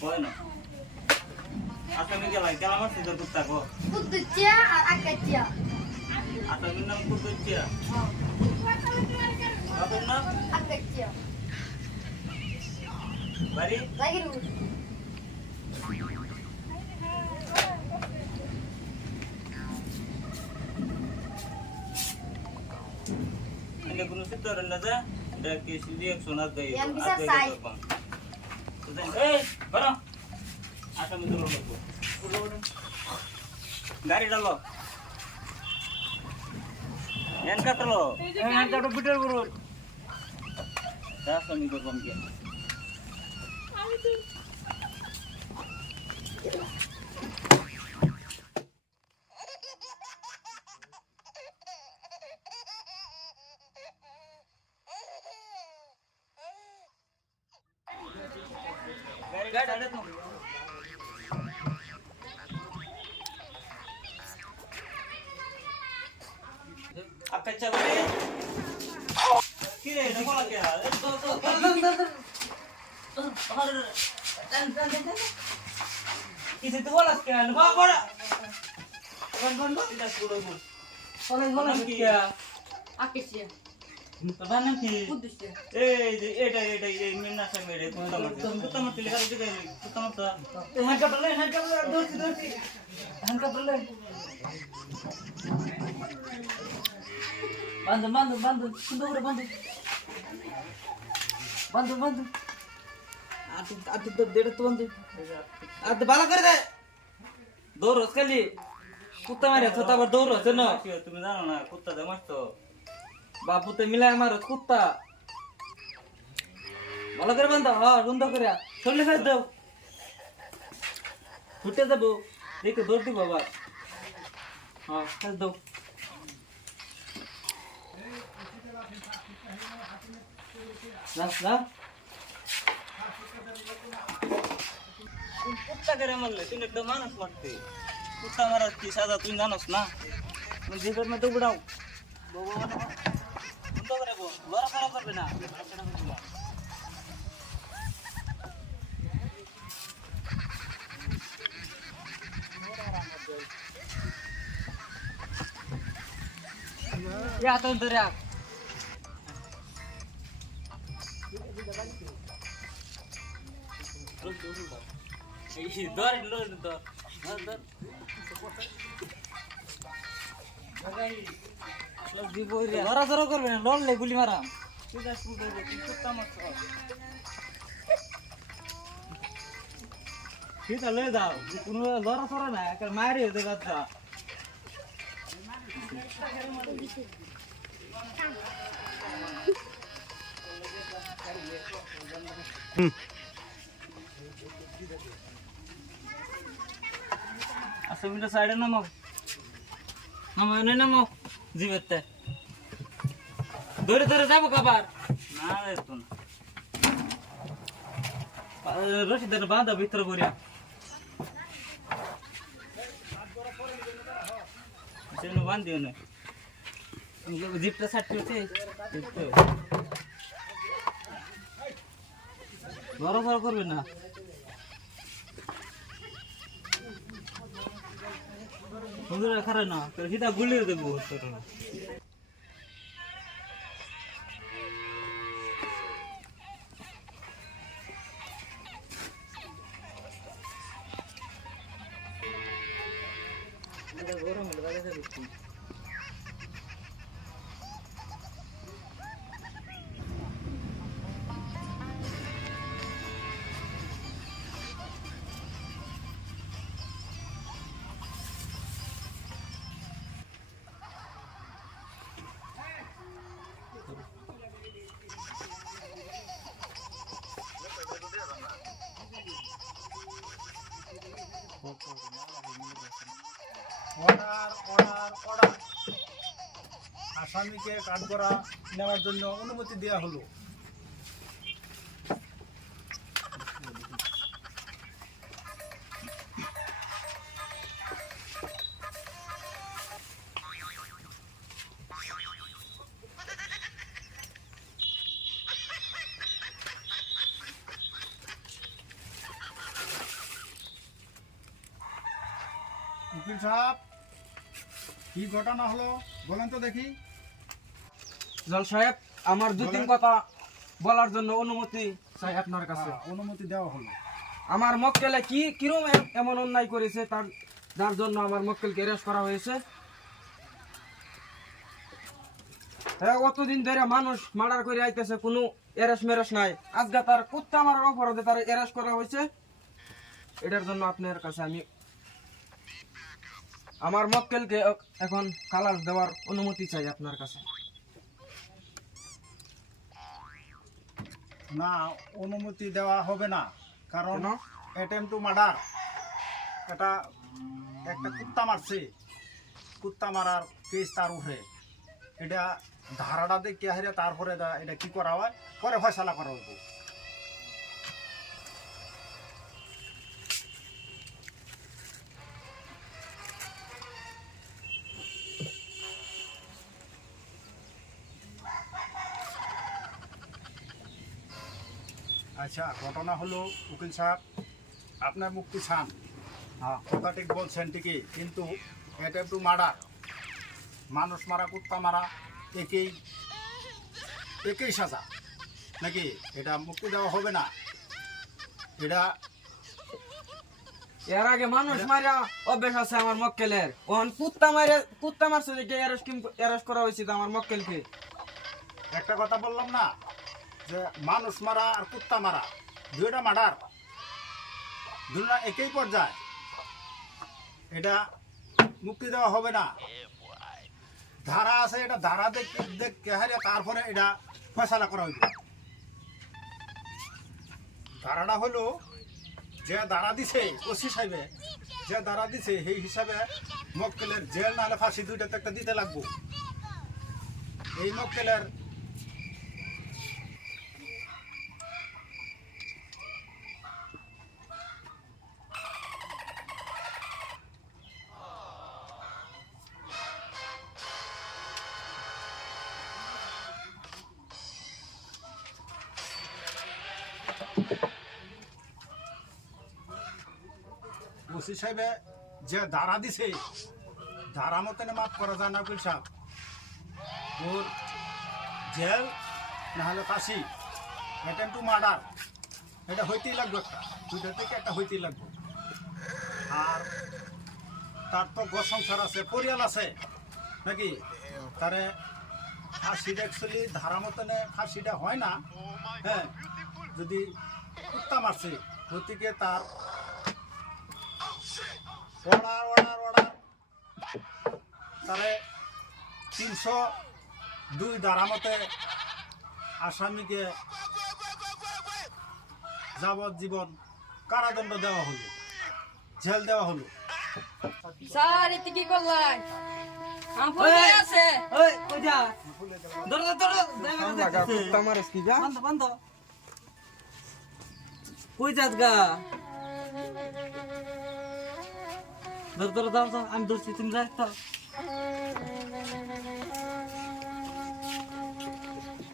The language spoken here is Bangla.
Bueno. Asa mi gela, gela mas tidak kuta ko. Kutucia akacia. Asa mi nam kutucia. Apa na? Akacia. Bari? Lagi dulu. Anda gunung situ rendah dah kisi dia sunat gaya. Yang bisa say. Barang. Asa mi dulu ko. Gari dalo. Yan katalo. Yan kato bitter guru. Dah sami ko kom kia. Gari ada tu. Apa cakap? Kira nak apa kira? Isi tu bolas kira, nak apa? Kon tidak sudah pun. Bolas kira. Akacia. Tahan nanti. Kutucia. Eta minna samere kutama tili karo diga kutama ta hand kapale dorsi hand kapale bandu sudah udah bandu atu dede tu bandu atu bala kar de doro sekali kutta mare thota bar doro cheno তুমি জানো না কুত্তা জামাস তো বাবু তো মিলাই মারো কুত্তা ভালো করে বান্ধা হ্যাঁ বন্ধ করে চলে ফেল দাও ছুটে যাবো দেখো দৌড় দিব আবার হ্যাঁ ফেল দাও না কুত্তা করে মারলে তুই একটা মানুষ মারতে কুত্তা মারার কি সাজা তুই জানোস না তুমি জীবন মতো বুড়াও বন্ধ করে বল লড়াফড়া করবে না Ya tuh teriak. Dor dulu dor. Dor. Lebih boleh. Lora করবে না লড়লে গুলি মারাম। ঠিক আছে পুরো কুত্তা মাছ। ঠিক আছে লয়ে যাও। কোনো লড়া না একটা মারি দে কথা। আচ্ছা মিটা সাইডে নামাও নামাও জীবেতে ধরে যাবো কাবার না যেত না রশি ধরে বাঁধা ভিতরে করিয়া সেজন্য বান্ধিও না জিপটা ছাড়তে হচ্ছে বড় করবে না বন্ধুরা খারাপ না তোর সিধা গুলিয়ে দেবো তোর গরম হলে বাজে যাবে অর্ডার আসামিকে কাঠগড়া নেওয়ার জন্য অনুমতি দেওয়া হলো। উকিল সাহেব, কি ঘটনা হলো বলেন তো দেখি। জল সাহেব, আমার দু তিন কথা বলার জন্য অনুমতি চাই আপনার কাছে। অনুমতি দেওয়া হলো। আমার মক্কেলে কিরম এমন অন্যায় করেছে যার জন্য আমার মক্কেলকে অ্যারেস্ট করা হয়েছে। হ্যাঁ, অতদিন ধরে মানুষ মার্ডার করে আইতেছে, কোনো অ্যারেস্ট ম্যারেস্ট নাই। আজকে তার কুত্তা মারার অপরাধে তার অ্যারেস্ট করা হয়েছে। এটার জন্য আপনার কাছে আমি আমার মক্কেলকে এখন খালাস দেওয়ার অনুমতি চাই আপনার কাছে। না, অনুমতি দেওয়া হবে না, কারণ কেন? অ্যাটেম্প টু মার্ডার, এটা একটা কুত্তা মারছে, কুত্তা মারার কেস তার উঠে, এটা ধারাটা দেখে হারে তারপরে এটা কি করা হয়, পরে ফয়সালা করা হইব। আচ্ছা, ঘটনা হলো উকিল সাহেব, আপনার মুক্তি চান, হ্যাঁ কথা ঠিক বলছেন ঠিকই, কিন্তু অ্যাটেম্প টু মার্ডার, মানুষ মারা কুত্তা মারা একই সাজা নাকি? এটা মুক্তি দেওয়া হবে না। এটা এর আগে মানুষ মারা অভ্যাস আছে আমার মক্কেলের, ওখান কুত্তা মারছে দেখে অ্যারেস্ট করা হয়েছে আমার মক্কেলকে। একটা কথা বললাম না যে মানুষ মারা আর কুত্তা মারা দুইটা মার্ডার, দুইটা একই পর্যায়ে, এটা মুক্তি দেওয়া হবে না। ধারা আছে, এটা ধারা দেখে হারে তারপরে এটা ফয়সালা করা হইবে। ধারাটা হলো যে ধারা দিছে ওসি সাহেবে, যে ধারা দিছে সেই হিসাবে মক্কেলের জেল নাহলে ফাঁসি দুইটাতে একটা দিতে লাগবো। এই মক্কেলের ওসি সাহেবে যে ধারা দিছে, ধারা মতনে মাফ করা যায় না উকিল সাহেব। ওর জেল নাহলে ফাঁসি, অ্যাটেম্প টু মার্ডার, এটা হইতেই লাগবে, একটা দুইটা থেকে একটা হইতেই লাগবে। আর তার তো ঘর সংসার আছে, পরিয়াল আছে নাকি? তারে ফাঁসিটা অ্যাকচুয়ালি ধারা মতনে ফাঁসিটা হয় না। হ্যাঁ, যদি কুত্তা মারছে গতিকে তার অর্ডার তারে 302 ধারা মতে আসামিকে যাবজ্জীবন কারাদণ্ড দেওয়া হলো, জেল দেওয়া হলো। স্যার এতে কি করলেন? ওই, আছে ওই, কই যা? ধরো, ধরো, দেখা যাচ্ছে। কুত্তা মারিস কি যা? বন্ধ, বন্ধ। কই যাস গা? ধর, ধর, দাও, দাও, আমি ধরছি, তুমি যাই তো।